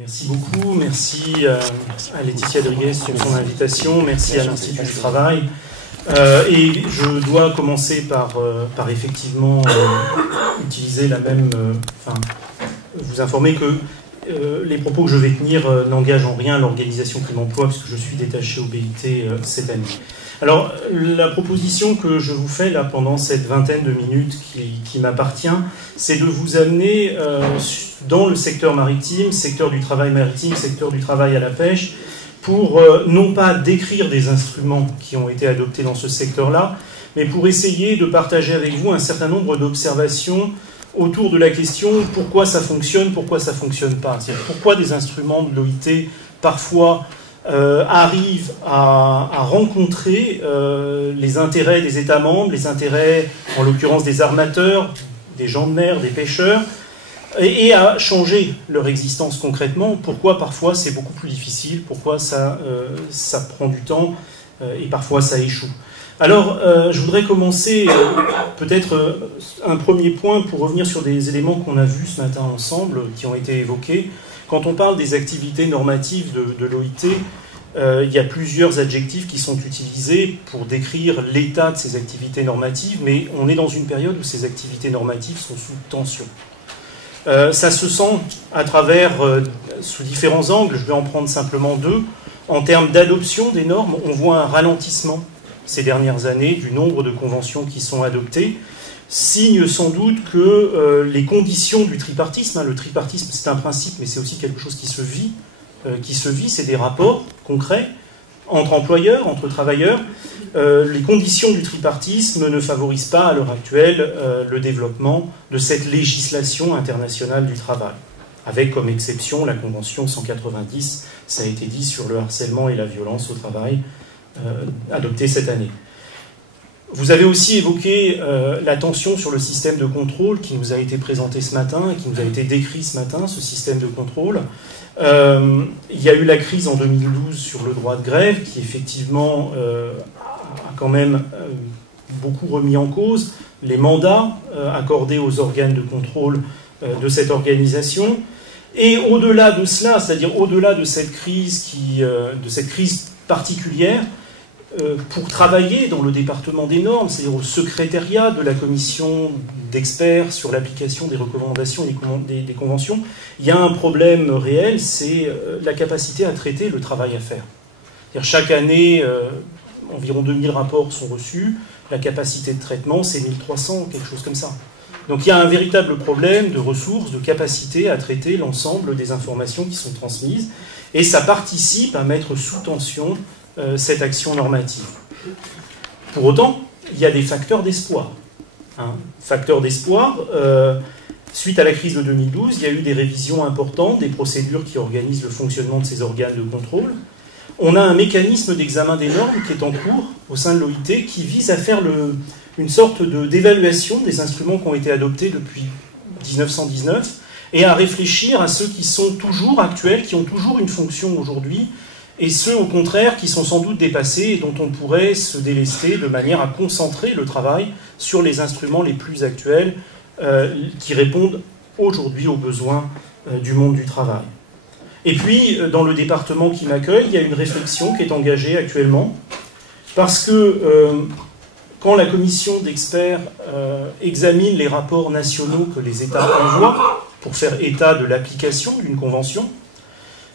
Merci beaucoup, merci à Laetitia Driguez pour son invitation, merci à l'Institut du Travail. Et je dois commencer par effectivement utiliser la même... vous informer que les propos que je vais tenir n'engagent en rien l'organisation qui m'emploie, puisque je suis détaché au BIT cette année. Alors, la proposition que je vous fais là pendant cette vingtaine de minutes qui m'appartient, c'est de vous amener dans le secteur maritime, secteur du travail maritime, secteur du travail à la pêche, pour non pas décrire des instruments qui ont été adoptés dans ce secteur-là, mais pour essayer de partager avec vous un certain nombre d'observations autour de la question pourquoi ça fonctionne pas. C'est-à-dire pourquoi des instruments de l'OIT parfois arrivent à rencontrer les intérêts des États membres, les intérêts en l'occurrence des armateurs, des gens de mer, des pêcheurs, et à changer leur existence concrètement. Pourquoi parfois c'est beaucoup plus difficile, pourquoi ça prend du temps et parfois ça échoue. Alors, je voudrais commencer peut-être un premier point pour revenir sur des éléments qu'on a vus ce matin ensemble, qui ont été évoqués. Quand on parle des activités normatives de l'OIT, il y a plusieurs adjectifs qui sont utilisés pour décrire l'état de ces activités normatives, mais on est dans une période où ces activités normatives sont sous tension. Ça se sent à travers, sous différents angles, je vais en prendre simplement deux. En termes d'adoption des normes, on voit un ralentissement ces dernières années du nombre de conventions qui sont adoptées, signe sans doute que les conditions du tripartisme, le tripartisme c'est un principe mais c'est aussi quelque chose qui se vit, c'est des rapports concrets entre employeurs, entre travailleurs. Les conditions du tripartisme ne favorisent pas à l'heure actuelle le développement de cette législation internationale du travail, avec comme exception la Convention 190, ça a été dit, sur le harcèlement et la violence au travail, adoptée cette année. Vous avez aussi évoqué la tension sur le système de contrôle qui nous a été présenté ce matin et qui nous a été décrit ce matin, ce système de contrôle. Il y a eu la crise en 2012 sur le droit de grève qui effectivement a quand même beaucoup remis en cause les mandats accordés aux organes de contrôle de cette organisation. Et au-delà de cela, c'est-à-dire au-delà de cette crise particulière, pour travailler dans le département des normes, c'est-à-dire au secrétariat de la commission d'experts sur l'application des recommandations et des conventions, il y a un problème réel, c'est la capacité à traiter le travail à faire. C'est-à-dire chaque année, environ 2000 rapports sont reçus, la capacité de traitement, c'est 1300, quelque chose comme ça. Donc il y a un véritable problème de ressources, de capacité à traiter l'ensemble des informations qui sont transmises, et ça participe à mettre sous tension cette action normative. Pour autant, il y a des facteurs d'espoir. Facteurs d'espoir, suite à la crise de 2012, il y a eu des révisions importantes, des procédures qui organisent le fonctionnement de ces organes de contrôle. On a un mécanisme d'examen des normes qui est en cours au sein de l'OIT, qui vise à faire une sorte d'évaluation des instruments qui ont été adoptés depuis 1919, et à réfléchir à ceux qui sont toujours actuels, qui ont toujours une fonction aujourd'hui, et ceux, au contraire, qui sont sans doute dépassés et dont on pourrait se délester de manière à concentrer le travail sur les instruments les plus actuels qui répondent aujourd'hui aux besoins du monde du travail. Et puis, dans le département qui m'accueille, il y a une réflexion qui est engagée actuellement, parce que quand la commission d'experts examine les rapports nationaux que les États envoient pour faire état de l'application d'une convention,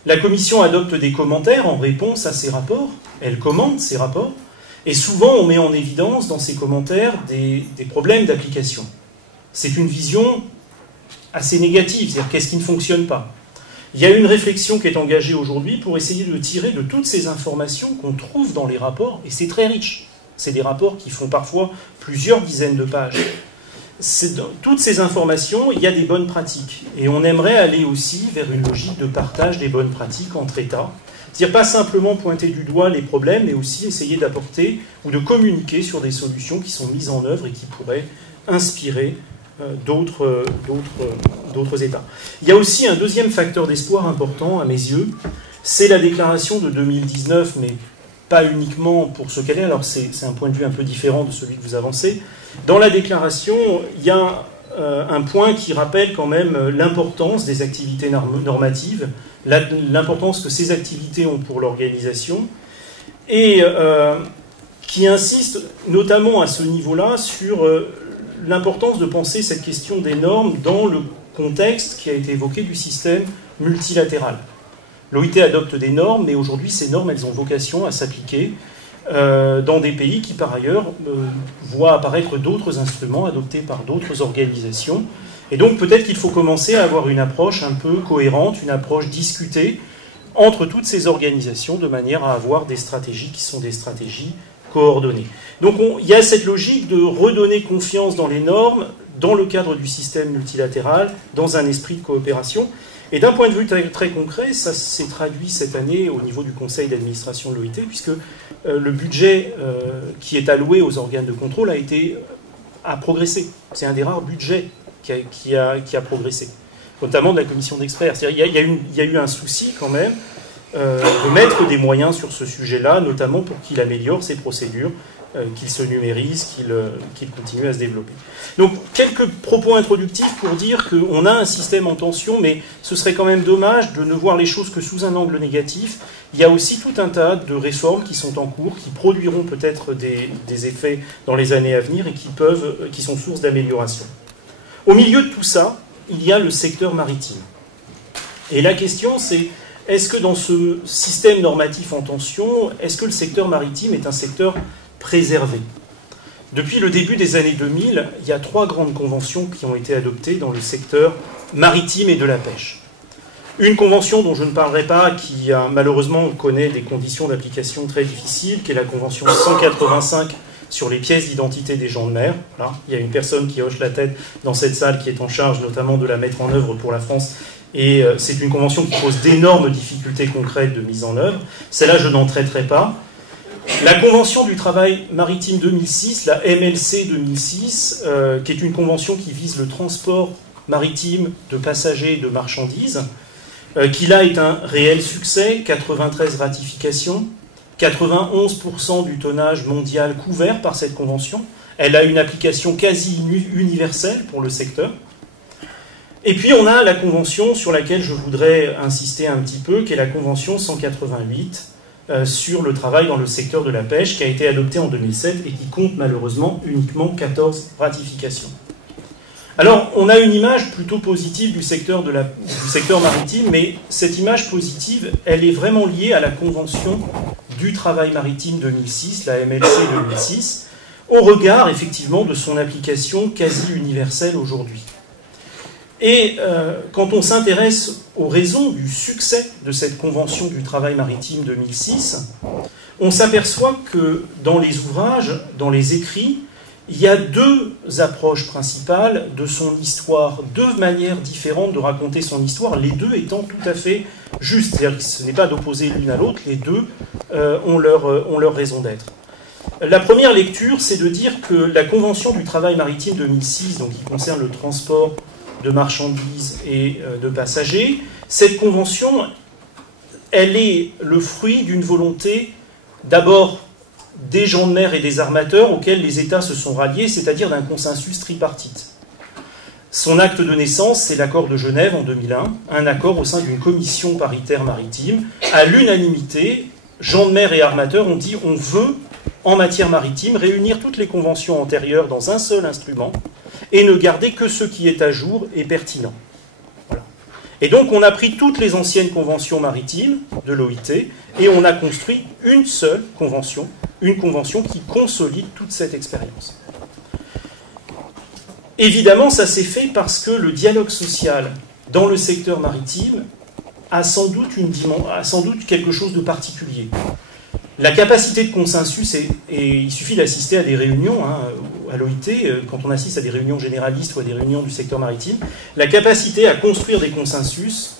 la Commission adopte des commentaires en réponse à ces rapports, elle commente ces rapports, et souvent on met en évidence dans ces commentaires des problèmes d'application. C'est une vision assez négative, c'est-à-dire qu'est-ce qui ne fonctionne pas. Il y a une réflexion qui est engagée aujourd'hui pour essayer de tirer de toutes ces informations qu'on trouve dans les rapports, et c'est très riche. C'est des rapports qui font parfois plusieurs dizaines de pages. Dans toutes ces informations, il y a des bonnes pratiques. Et on aimerait aller aussi vers une logique de partage des bonnes pratiques entre États. C'est-à-dire pas simplement pointer du doigt les problèmes, mais aussi essayer d'apporter ou de communiquer sur des solutions qui sont mises en œuvre et qui pourraient inspirer d'autres États. Il y a aussi un deuxième facteur d'espoir important à mes yeux, c'est la déclaration de 2019, mais pas uniquement pour ce qu'elle est, alors c'est un point de vue un peu différent de celui que vous avancez. Dans la déclaration, il y a un point qui rappelle quand même l'importance des activités normatives, l'importance que ces activités ont pour l'organisation, et qui insiste notamment à ce niveau-là sur l'importance de penser cette question des normes dans le contexte qui a été évoqué du système multilatéral. L'OIT adopte des normes, mais aujourd'hui, ces normes, elles ont vocation à s'appliquer dans des pays qui, par ailleurs, voient apparaître d'autres instruments adoptés par d'autres organisations. Et donc, peut-être qu'il faut commencer à avoir une approche un peu cohérente, une approche discutée entre toutes ces organisations, de manière à avoir des stratégies qui sont des stratégies coordonnées. Donc, il y a cette logique de redonner confiance dans les normes, dans le cadre du système multilatéral, dans un esprit de coopération. Et d'un point de vue très concret, ça s'est traduit cette année au niveau du conseil d'administration de l'OIT, puisque le budget qui est alloué aux organes de contrôle a progressé. C'est un des rares budgets qui a progressé, notamment de la commission d'experts. Il y a eu un souci quand même de mettre des moyens sur ce sujet-là, notamment pour qu'il améliore ses procédures, qu'il se numérise, qu'il continue à se développer. Donc, quelques propos introductifs pour dire qu'on a un système en tension, mais ce serait quand même dommage de ne voir les choses que sous un angle négatif. Il y a aussi tout un tas de réformes qui sont en cours, qui produiront peut-être des effets dans les années à venir et qui sont source d'amélioration. Au milieu de tout ça, il y a le secteur maritime. Et la question, c'est, est-ce que dans ce système normatif en tension, est-ce que le secteur maritime est un secteur préservé? Depuis le début des années 2000, il y a 3 grandes conventions qui ont été adoptées dans le secteur maritime et de la pêche. Une convention dont je ne parlerai pas, qui malheureusement connaît des conditions d'application très difficiles, qui est la convention 185 sur les pièces d'identité des gens de mer. Là, il y a une personne qui hoche la tête dans cette salle qui est en charge notamment de la mettre en œuvre pour la France. Et c'est une convention qui pose d'énormes difficultés concrètes de mise en œuvre. Celle-là, je n'en traiterai pas. La Convention du travail maritime 2006, la MLC 2006, qui est une convention qui vise le transport maritime de passagers et de marchandises, qui là est un réel succès, 93 ratifications, 91% du tonnage mondial couvert par cette convention. Elle a une application quasi universelle pour le secteur. Et puis on a la convention sur laquelle je voudrais insister un petit peu, qui est la Convention 188, sur le travail dans le secteur de la pêche, qui a été adopté en 2007 et qui compte malheureusement uniquement 14 ratifications. Alors, on a une image plutôt positive du secteur maritime, mais cette image positive, elle est vraiment liée à la Convention du travail maritime 2006, la MLC 2006, au regard effectivement de son application quasi universelle aujourd'hui. Et quand on s'intéresse aux raisons du succès de cette Convention du travail maritime 2006, on s'aperçoit que dans les ouvrages, dans les écrits, il y a 2 approches principales de son histoire, 2 manières différentes de raconter son histoire, les 2 étant tout à fait justes. C'est-à-dire que ce n'est pas d'opposer l'une à l'autre, les 2 ont leur raison d'être. La première lecture, c'est de dire que la Convention du travail maritime 2006, donc qui concerne le transport de marchandises et de passagers, cette convention, elle est le fruit d'une volonté d'abord des gens de mer et des armateurs auxquels les États se sont ralliés, c'est-à-dire d'un consensus tripartite. Son acte de naissance, c'est l'accord de Genève en 2001, un accord au sein d'une commission paritaire maritime. À l'unanimité, gens de mer et armateurs ont dit on veut, en matière maritime, réunir toutes les conventions antérieures dans un seul instrument et ne garder que ce qui est à jour et pertinent. Voilà. Et donc on a pris toutes les anciennes conventions maritimes de l'OIT et on a construit une seule convention, une convention qui consolide toute cette expérience. Évidemment, ça s'est fait parce que le dialogue social dans le secteur maritime a sans doute quelque chose de particulier. La capacité de consensus, et il suffit d'assister à des réunions, à l'OIT, quand on assiste à des réunions généralistes ou à des réunions du secteur maritime, la capacité à construire des consensus,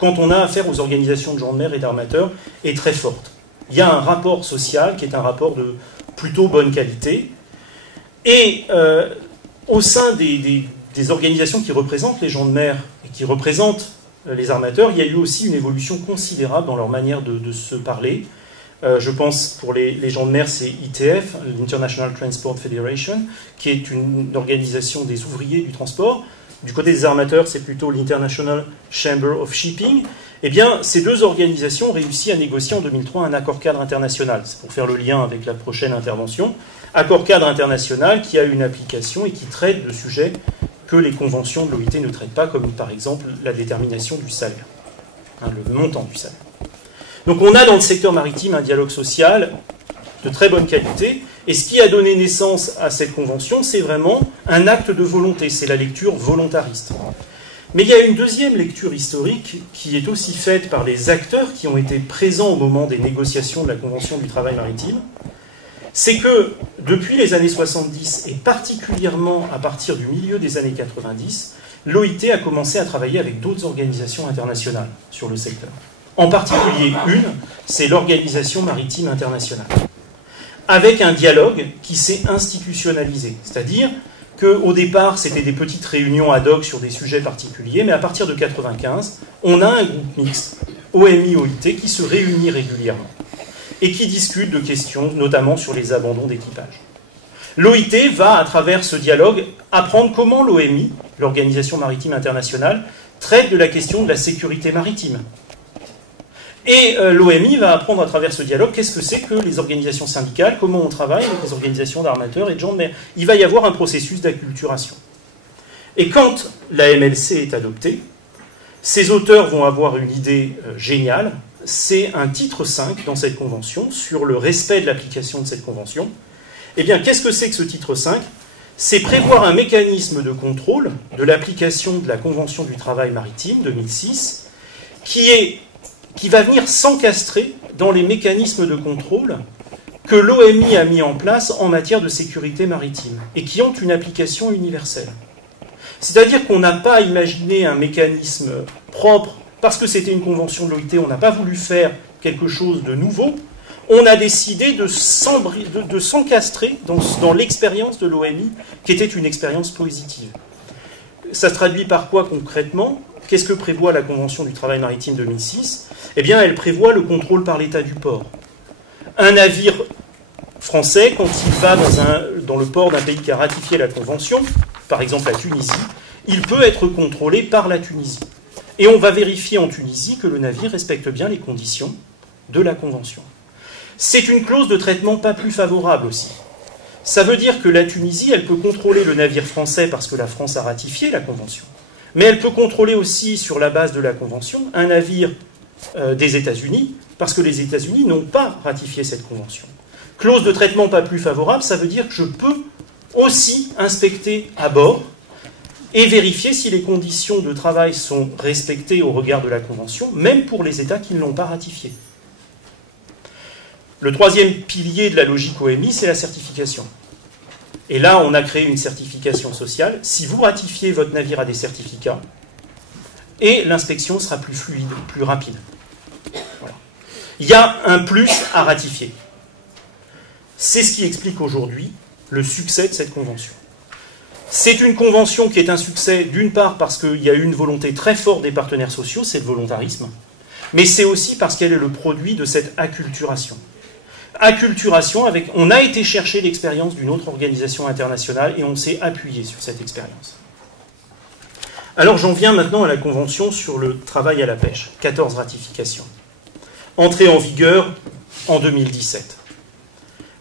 quand on a affaire aux organisations de gens de mer et d'armateurs, est très forte. Il y a un rapport social qui est un rapport de plutôt bonne qualité, et au sein des organisations qui représentent les gens de mer et qui représentent les armateurs, il y a eu aussi une évolution considérable dans leur manière de se parler. Je pense, pour les gens de mer, c'est ITF, l'International Transport Federation, qui est une organisation des ouvriers du transport. Du côté des armateurs, c'est plutôt l'International Chamber of Shipping. Eh bien, ces deux organisations ont réussi à négocier en 2003 un accord cadre international. C'est pour faire le lien avec la prochaine intervention. Accord cadre international qui a une application et qui traite de sujets que les conventions de l'OIT ne traitent pas, comme par exemple la détermination du salaire, le montant du salaire. Donc on a dans le secteur maritime un dialogue social de très bonne qualité, et ce qui a donné naissance à cette convention, c'est vraiment un acte de volonté, c'est la lecture volontariste. Mais il y a une deuxième lecture historique qui est aussi faite par les acteurs qui ont été présents au moment des négociations de la Convention du travail maritime, c'est que depuis les années 70, et particulièrement à partir du milieu des années 90, l'OIT a commencé à travailler avec d'autres organisations internationales sur le secteur. En particulier une, c'est l'Organisation maritime internationale, avec un dialogue qui s'est institutionnalisé. C'est-à-dire qu'au départ, c'était des petites réunions ad hoc sur des sujets particuliers, mais à partir de 1995, on a un groupe mixte, OMI-OIT, qui se réunit régulièrement et qui discute de questions, notamment sur les abandons d'équipage. L'OIT va, à travers ce dialogue, apprendre comment l'OMI, l'Organisation maritime internationale, traite de la question de la sécurité maritime. Et l'OMI va apprendre à travers ce dialogue qu'est-ce que c'est que les organisations syndicales, comment on travaille avec les organisations d'armateurs et de gens de mer. Il va y avoir un processus d'acculturation. Et quand la MLC est adoptée, ces auteurs vont avoir une idée géniale, c'est un titre 5 dans cette convention sur le respect de l'application de cette convention. Eh bien, qu'est-ce que c'est que ce titre 5 ? C'est prévoir un mécanisme de contrôle de l'application de la Convention du travail maritime 2006 qui va venir s'encastrer dans les mécanismes de contrôle que l'OMI a mis en place en matière de sécurité maritime et qui ont une application universelle. C'est-à-dire qu'on n'a pas imaginé un mécanisme propre parce que c'était une convention de l'OIT, on n'a pas voulu faire quelque chose de nouveau, on a décidé de s'encastrer dans l'expérience de l'OMI qui était une expérience positive. Ça se traduit par quoi concrètement ? Qu'est-ce que prévoit la Convention du travail maritime 2006 ? Eh bien, elle prévoit le contrôle par l'État du port. Un navire français, quand il va dans le port d'un pays qui a ratifié la Convention, par exemple la Tunisie, il peut être contrôlé par la Tunisie. Et on va vérifier en Tunisie que le navire respecte bien les conditions de la Convention. C'est une clause de traitement pas plus favorable aussi. Ça veut dire que la Tunisie, elle peut contrôler le navire français parce que la France a ratifié la Convention. Mais elle peut contrôler aussi, sur la base de la Convention, un navire des États-Unis, parce que les États-Unis n'ont pas ratifié cette Convention. Clause de traitement pas plus favorable, ça veut dire que je peux aussi inspecter à bord et vérifier si les conditions de travail sont respectées au regard de la Convention, même pour les États qui ne l'ont pas ratifiée. Le troisième pilier de la logique OMI, c'est la certification. Et là, on a créé une certification sociale. Si vous ratifiez votre navire à des certificats, et l'inspection sera plus fluide, plus rapide. Voilà. Il y a un plus à ratifier. C'est ce qui explique aujourd'hui le succès de cette convention. C'est une convention qui est un succès, d'une part parce qu'il y a eu une volonté très forte des partenaires sociaux, c'est le volontarisme, mais c'est aussi parce qu'elle est le produit de cette acculturation. Acculturation, on a été chercher l'expérience d'une autre organisation internationale et on s'est appuyé sur cette expérience. Alors j'en viens maintenant à la Convention sur le travail à la pêche, 14 ratifications. Entrée en vigueur en 2017.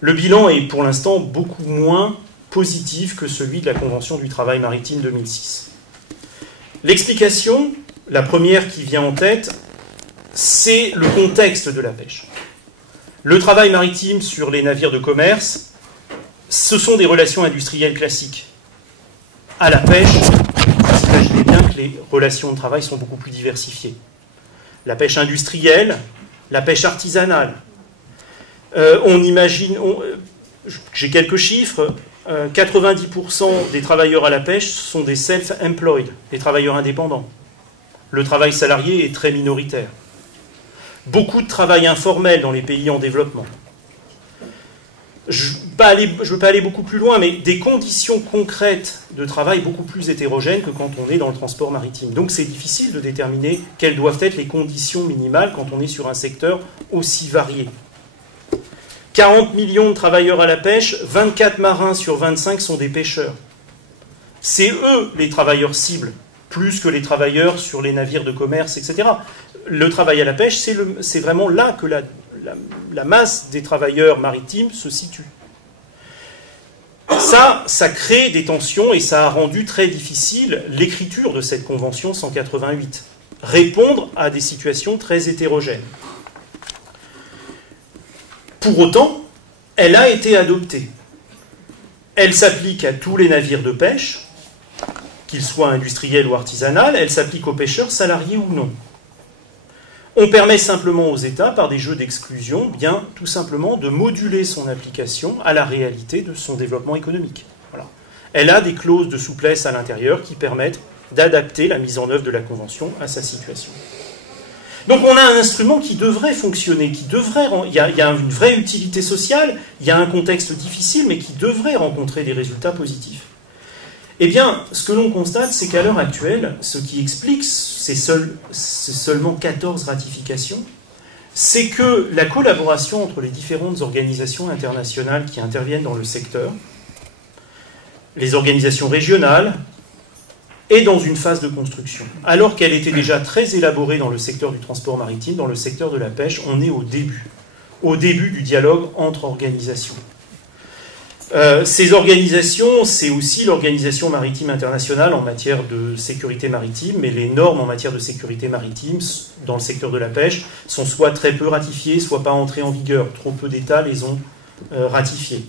Le bilan est pour l'instant beaucoup moins positif que celui de la Convention du travail maritime 2006. L'explication, la première qui vient en tête, c'est le contexte de la pêche. Le travail maritime sur les navires de commerce, ce sont des relations industrielles classiques. À la pêche, vous imaginez bien que les relations de travail sont beaucoup plus diversifiées. La pêche industrielle, la pêche artisanale. J'ai quelques chiffres, 90% des travailleurs à la pêche sont des self-employed, des travailleurs indépendants. Le travail salarié est très minoritaire. Beaucoup de travail informel dans les pays en développement. Je ne veux pas aller beaucoup plus loin, mais des conditions concrètes de travail beaucoup plus hétérogènes que quand on est dans le transport maritime. Donc c'est difficile de déterminer quelles doivent être les conditions minimales quand on est sur un secteur aussi varié. 40 millions de travailleurs à la pêche, 24 marins sur 25 sont des pêcheurs. C'est eux les travailleurs cibles, plus que les travailleurs sur les navires de commerce, etc. Le travail à la pêche, c'est vraiment là que la masse des travailleurs maritimes se situe. Ça crée des tensions et ça a rendu très difficile l'écriture de cette Convention 188. Répondre à des situations très hétérogènes. Pour autant, elle a été adoptée. Elle s'applique à tous les navires de pêche, qu'ils soient industriels ou artisanaux, elle s'applique aux pêcheurs salariés ou non. On permet simplement aux États, par des jeux d'exclusion, bien tout simplement de moduler son application à la réalité de son développement économique. Voilà. Elle a des clauses de souplesse à l'intérieur qui permettent d'adapter la mise en œuvre de la Convention à sa situation. Donc on a un instrument qui devrait fonctionner, il y a une vraie utilité sociale, il y a un contexte difficile, mais qui devrait rencontrer des résultats positifs. Eh bien, ce que l'on constate, c'est qu'à l'heure actuelle, ce qui explique ces seulement 14 ratifications, c'est que la collaboration entre les différentes organisations internationales qui interviennent dans le secteur, les organisations régionales, est dans une phase de construction. Alors qu'elle était déjà très élaborée dans le secteur du transport maritime, dans le secteur de la pêche, on est au début du dialogue entre organisations. Ces organisations, c'est aussi l'Organisation maritime internationale en matière de sécurité maritime, mais les normes en matière de sécurité maritime dans le secteur de la pêche sont soit très peu ratifiées, soit pas entrées en vigueur. Trop peu d'États les ont ratifiées.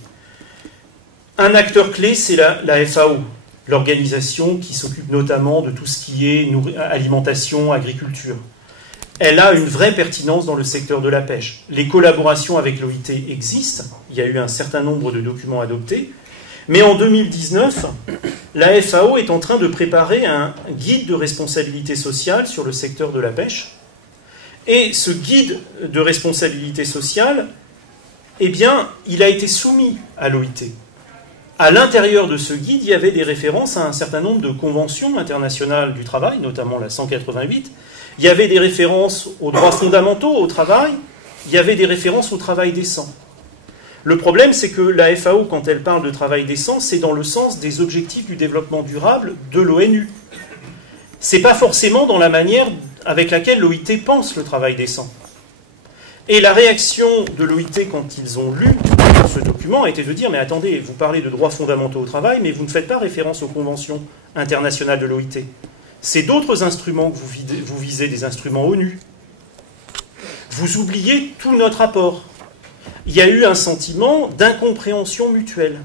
Un acteur clé, c'est la FAO, l'organisation qui s'occupe notamment de tout ce qui est alimentation, agriculture. Elle a une vraie pertinence dans le secteur de la pêche. Les collaborations avec l'OIT existent, il y a eu un certain nombre de documents adoptés, mais en 2019, la FAO est en train de préparer un guide de responsabilité sociale sur le secteur de la pêche. Et ce guide de responsabilité sociale, eh bien, il a été soumis à l'OIT. À l'intérieur de ce guide, il y avait des références à un certain nombre de conventions internationales du travail, notamment la 188. Il y avait des références aux droits fondamentaux au travail, il y avait des références au travail décent. Le problème, c'est que la FAO, quand elle parle de travail décent, c'est dans le sens des objectifs du développement durable de l'ONU. Ce n'est pas forcément dans la manière avec laquelle l'OIT pense le travail décent. Et la réaction de l'OIT quand ils ont lu ce document a été de dire « Mais attendez, vous parlez de droits fondamentaux au travail, mais vous ne faites pas référence aux conventions internationales de l'OIT. C'est d'autres instruments que vous visez, des instruments ONU. Vous oubliez tout notre apport. » Il y a eu un sentiment d'incompréhension mutuelle.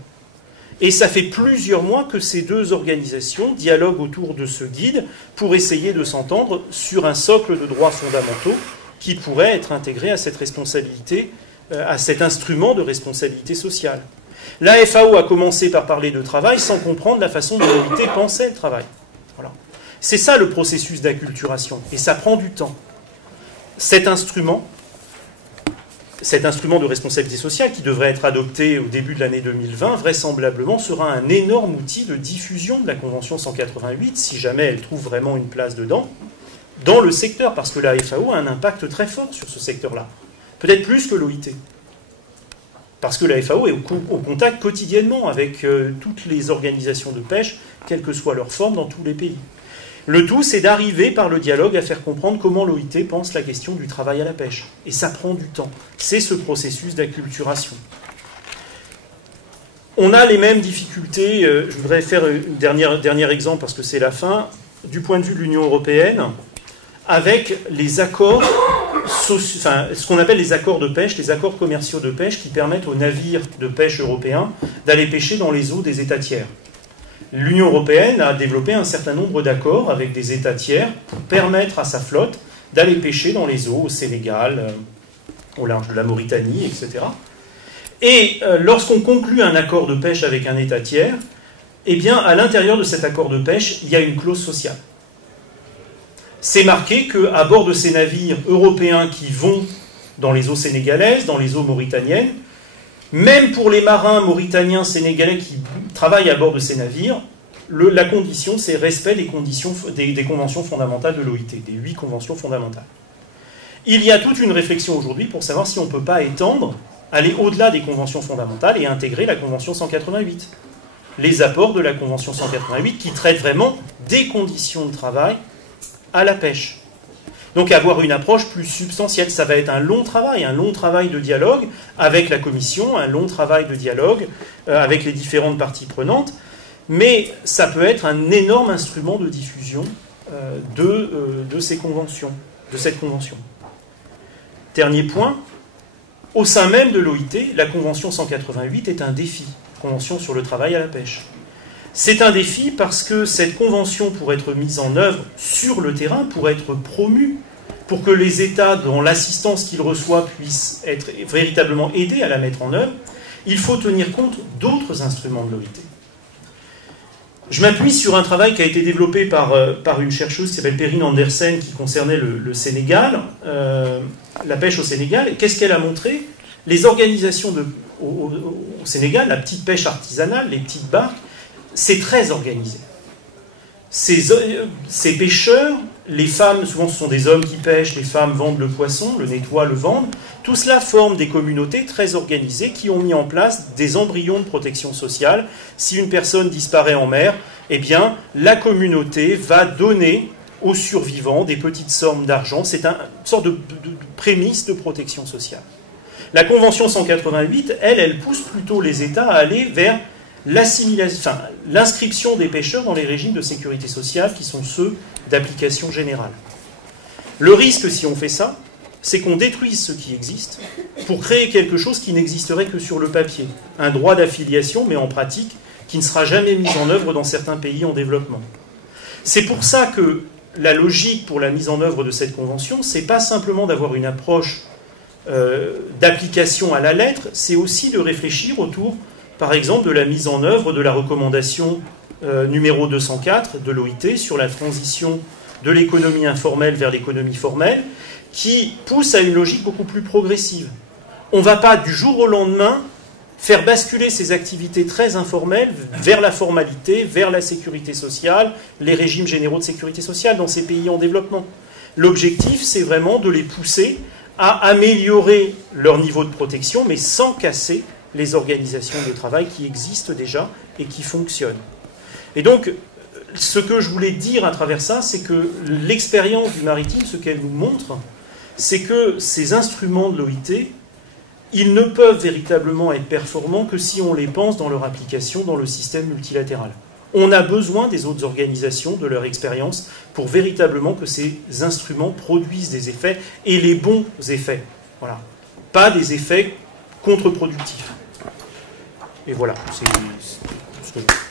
Et ça fait plusieurs mois que ces deux organisations dialoguent autour de ce guide pour essayer de s'entendre sur un socle de droits fondamentaux qui pourrait être intégré à cette responsabilité, à cet instrument de responsabilité sociale. La FAO a commencé par parler de travail sans comprendre la façon dont l'OIT pensait le travail. Voilà. C'est ça le processus d'acculturation, et ça prend du temps. Cet instrument de responsabilité sociale, qui devrait être adopté au début de l'année 2020, vraisemblablement sera un énorme outil de diffusion de la Convention 188, si jamais elle trouve vraiment une place dedans, dans le secteur, parce que la FAO a un impact très fort sur ce secteur-là. Peut-être plus que l'OIT. Parce que la FAO est au contact quotidiennement avec toutes les organisations de pêche, quelle que soit leur forme, dans tous les pays. Le tout, c'est d'arriver par le dialogue à faire comprendre comment l'OIT pense la question du travail à la pêche. Et ça prend du temps. C'est ce processus d'acculturation. On a les mêmes difficultés, je voudrais faire un dernier exemple parce que c'est la fin, du point de vue de l'Union européenne, avec les accords, ce qu'on appelle les accords de pêche, les accords commerciaux de pêche qui permettent aux navires de pêche européens d'aller pêcher dans les eaux des États tiers. L'Union européenne a développé un certain nombre d'accords avec des États tiers pour permettre à sa flotte d'aller pêcher dans les eaux au Sénégal, au large de la Mauritanie, etc. Et lorsqu'on conclut un accord de pêche avec un État tiers, eh bien, à l'intérieur de cet accord de pêche, il y a une clause sociale. C'est marqué qu'à bord de ces navires européens qui vont dans les eaux sénégalaises, dans les eaux mauritaniennes, même pour les marins mauritaniens, sénégalais qui travaillent à bord de ces navires, la condition, c'est respect des conventions fondamentales de l'OIT, des 8 conventions fondamentales. Il y a toute une réflexion aujourd'hui pour savoir si on ne peut pas étendre aller au-delà des conventions fondamentales et intégrer la Convention 188. Les apports de la Convention 188 qui traitent vraiment des conditions de travail à la pêche. Donc avoir une approche plus substantielle, ça va être un long travail de dialogue avec la Commission, un long travail de dialogue avec les différentes parties prenantes, mais ça peut être un énorme instrument de diffusion de cette convention. Dernier point, au sein même de l'OIT, la Convention 188 est un défi, Convention sur le travail à la pêche. C'est un défi parce que cette convention, pour être mise en œuvre sur le terrain, pour être promue, pour que les États, dans l'assistance qu'ils reçoivent, puissent être véritablement aidés à la mettre en œuvre, il faut tenir compte d'autres instruments de l'OIT. Je m'appuie sur un travail qui a été développé par une chercheuse qui s'appelle Perrine Andersen, qui concernait le Sénégal, la pêche au Sénégal. Qu'est-ce qu'elle a montré? Les organisations au Sénégal, la petite pêche artisanale, les petites barques, c'est très organisé. Ces pêcheurs, les femmes, souvent ce sont des hommes qui pêchent, les femmes vendent le poisson, le nettoient, le vendent. Tout cela forme des communautés très organisées qui ont mis en place des embryons de protection sociale. Si une personne disparaît en mer, eh bien, la communauté va donner aux survivants des petites sommes d'argent. C'est une sorte de prémisse de protection sociale. La Convention 188, elle pousse plutôt les États à aller vers l'inscription des pêcheurs dans les régimes de sécurité sociale qui sont ceux d'application générale. Le risque, si on fait ça, c'est qu'on détruise ce qui existe pour créer quelque chose qui n'existerait que sur le papier. Un droit d'affiliation, mais en pratique, qui ne sera jamais mis en œuvre dans certains pays en développement. C'est pour ça que la logique pour la mise en œuvre de cette convention, c'est pas simplement d'avoir une approche d'application à la lettre, c'est aussi de réfléchir autour, par exemple, de la mise en œuvre de la recommandation numéro 204 de l'OIT sur la transition de l'économie informelle vers l'économie formelle, qui pousse à une logique beaucoup plus progressive. On ne va pas du jour au lendemain faire basculer ces activités très informelles vers la formalité, vers la sécurité sociale, les régimes généraux de sécurité sociale dans ces pays en développement. L'objectif, c'est vraiment de les pousser à améliorer leur niveau de protection, mais sans casser les organisations de travail qui existent déjà et qui fonctionnent. Et donc, ce que je voulais dire à travers ça, c'est que l'expérience du maritime, ce qu'elle nous montre, c'est que ces instruments de l'OIT, ils ne peuvent véritablement être performants que si on les pense dans leur application dans le système multilatéral. On a besoin des autres organisations, de leur expérience, pour véritablement que ces instruments produisent des effets, et les bons effets. Voilà. Pas des effets contre-productifs. Et voilà, c'est ce que je...